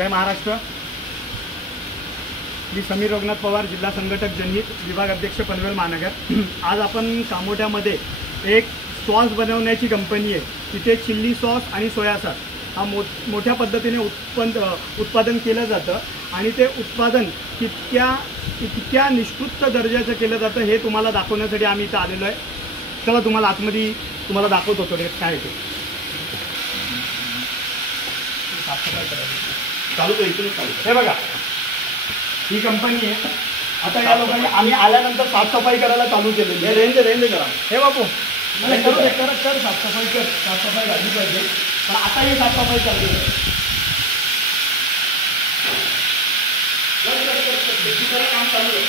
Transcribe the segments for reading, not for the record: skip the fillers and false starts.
जय महाराष्ट्र। मी समीर रघुनाथ पवार, जिल्हा संघटक जनहित, विभाग अध्यक्ष पनवेल महानगर। आज आपण कामोठ्यामध्ये एक सॉस बनवण्याची कंपनी आहे, तिथे चिल्ली सॉस आणि सोया सॉस हा मोठ्या पद्धतीने उत्पादन केलं जातं आणि ते उत्पादन कितक्या निष्कृत दर्जाचं केलं जातं हे तुम्हाला दाखवण्यासाठी आम्ही इथं आलेलो आहे। चला तुम्हाला आतमध्ये तुम्हाला दाखवतो थोडे काय ते चालू तो इथून चालू। हे बघा, ही कंपनी आहे। आता या लोकांनी आम्ही आल्यानंतर साफसफाई करायला चालू केलेली आहे। रेंज करा। हे बापू कर साफसफाई झाली पाहिजे, पण आता ही साफसफाई चालली आहे। काम चालू आहे।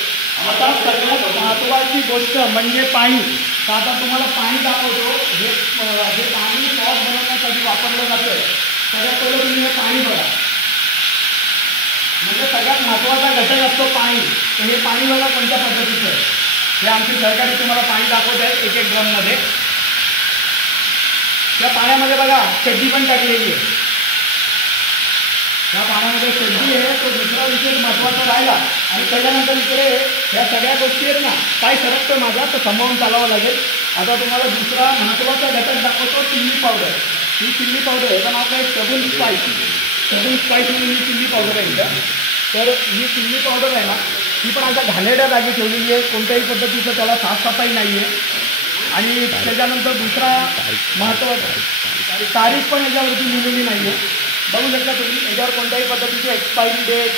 आता सगळ्यात महत्त्वाची गोष्ट म्हणजे पाणी। तर आता तुम्हाला पाणी दाखवतो। हे पाणी सॉस बनवण्यासाठी वापरलं जातं। सगळ्यात पहिलं तुम्ही हे पाणी बघा, म्हणजे सगळ्यात महत्त्वाचा घटक असतो पाणी। तर हे पाणी बघा कोणत्या पद्धतीचं आहे। हे आमची सरकारी तुम्हाला पाणी दाखवत आहे एक ड्रममध्ये। त्या पाण्यामध्ये बघा चड्डी पण टाकलेली आहे। त्या पाण्यामध्ये चड्डी आहे, तो दुसरा विषय महत्त्वाचा राहिला। आणि त्याच्यानंतर इकडे ह्या सगळ्या गोष्टी आहेत ना, काय सरकतं माझा तर सांभाळून चालावं लागेल। आता तुम्हाला दुसरा महत्त्वाचा घटक दाखवतो, चिल्ली पावडर। ही चिल्ली पावडर याचं नाव काय, शगुन स्पाइस म्हणून ही चिल्ली पावडर आहे इथं। तर ही चिल्ली पावडर आहे ना, ही पण आता घाणेरड्या जागी ठेवलेली आहे, कोणत्याही पद्धतीचं त्याला साफसफाई नाही आहे। आणि त्याच्यानंतर दुसरा महत्त्वाचा तारीख पण याच्यावरती लिहिलेली नाही आहे। बघू शकता तुम्ही, याच्यावर कोणत्याही पद्धतीची एक्सपायरी डेट